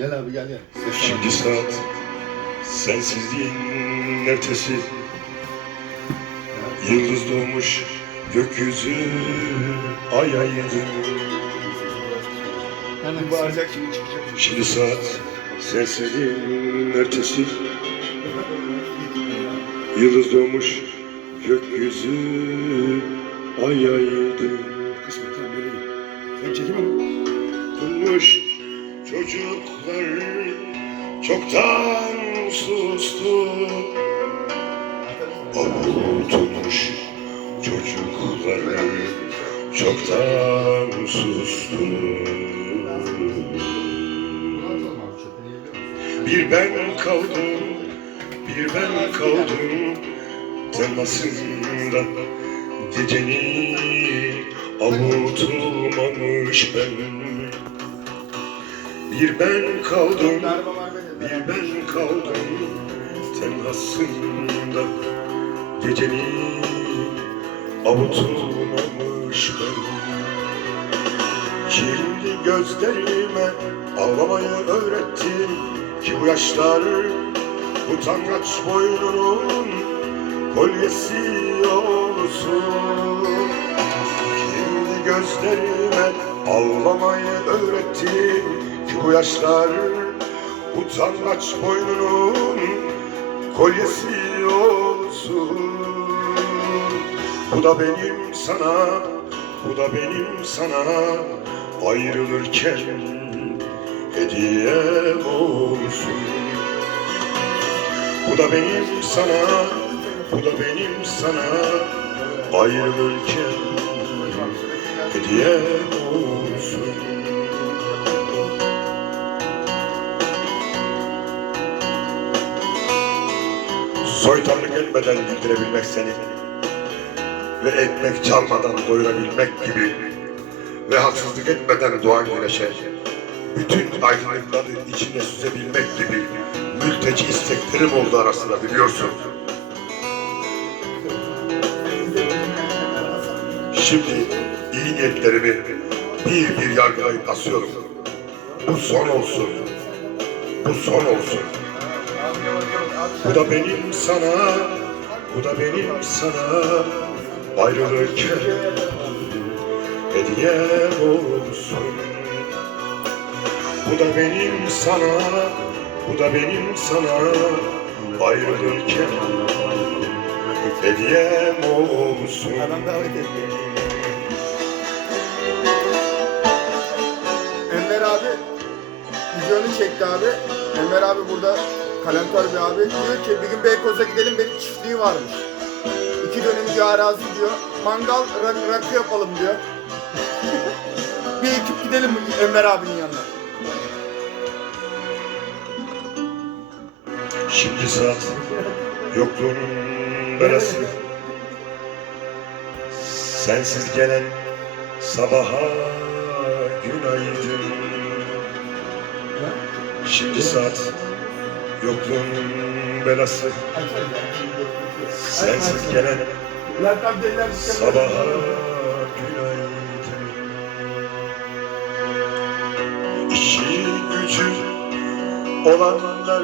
Gel abi gel gel. Ses Şimdi saat sensizliğin ertesi Yıldız doğmuş gökyüzü ay aydın Hemen bağıracak şimdi çıkacak. Şimdi. Saat sensizliğin ertesi Yıldız doğmuş gökyüzü ay aydın çoktan sustu. Avutulmuş çocuklar çoktan sustu. Bir ben kaldım, bir ben kaldım temasında. Geceni avutulmamış ben. Bir ben kaldım, bir ben kaldım temasında Geceni avutulmamış ben Şimdi gözlerime ağlamayı öğrettin ki bu yaşlar utangaç boynunun kolyesi olsun. Şimdi gözlerime ağlamayı öğrettin ki bu yaşlar utangaç boynunun kolyesi olsun. Bu da benim sana, bu da benim sana ayrılırken hediyem olsun. Bu da benim sana, bu da benim sana ayrılırken hediyem olsun. Soytarlık etmeden güldürebilmek seni ve ekmek çalmadan doyurabilmek gibi ve haksızlık etmeden doğan güneşe bütün aydınlıkları içine süzebilmek gibi mülteci isteklerim oldu arasında biliyorsun. Şimdi iyi niyetlerimi bir bir yargılayıp asıyorum. Bu son olsun. Bu son olsun. Bu da benim sana, bu da benim sana ayrılırken hediyem olsun. Bu da benim sana, bu da benim sana ayrılırken hediyem olsun. Enver abi videonu çekti abi. Enver abi burada kalemtar bir abi. Diyor ki bir gün Beykoz'a gidelim benim çiftliği varmış. İki dönüm diyor arazi diyor. Mangal rak, rakı yapalım diyor. bir ekip gidelim Enver abinin yanına. Şimdi saat yokluğunun belası Sensiz gelen sabaha günaydın Şimdi saat yokluğunun belası. Sensiz gelen sabaha günaydın. İşi gücü olanlar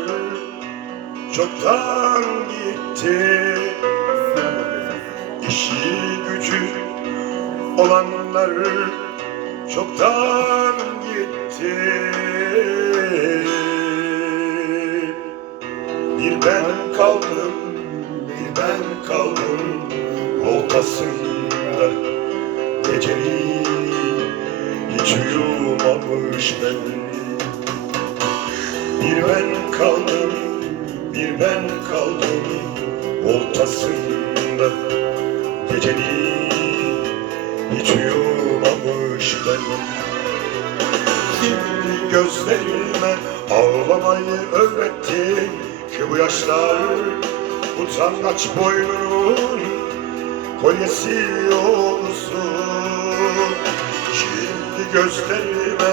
çoktan gitti. İşi gücü olanlar çoktan gitti Bir ben kaldım, bir ben kaldım. Voltasında geceli hiç uyumamış ben. Bir ben kaldım, bir ben kaldım. Ortasında geceli hiç uyumamış ben. Şimdi gözlerime ağlamayı öğrettin Ki bu yaşlar utangaç boynunun kolyesi olsun. Şimdi gözlerime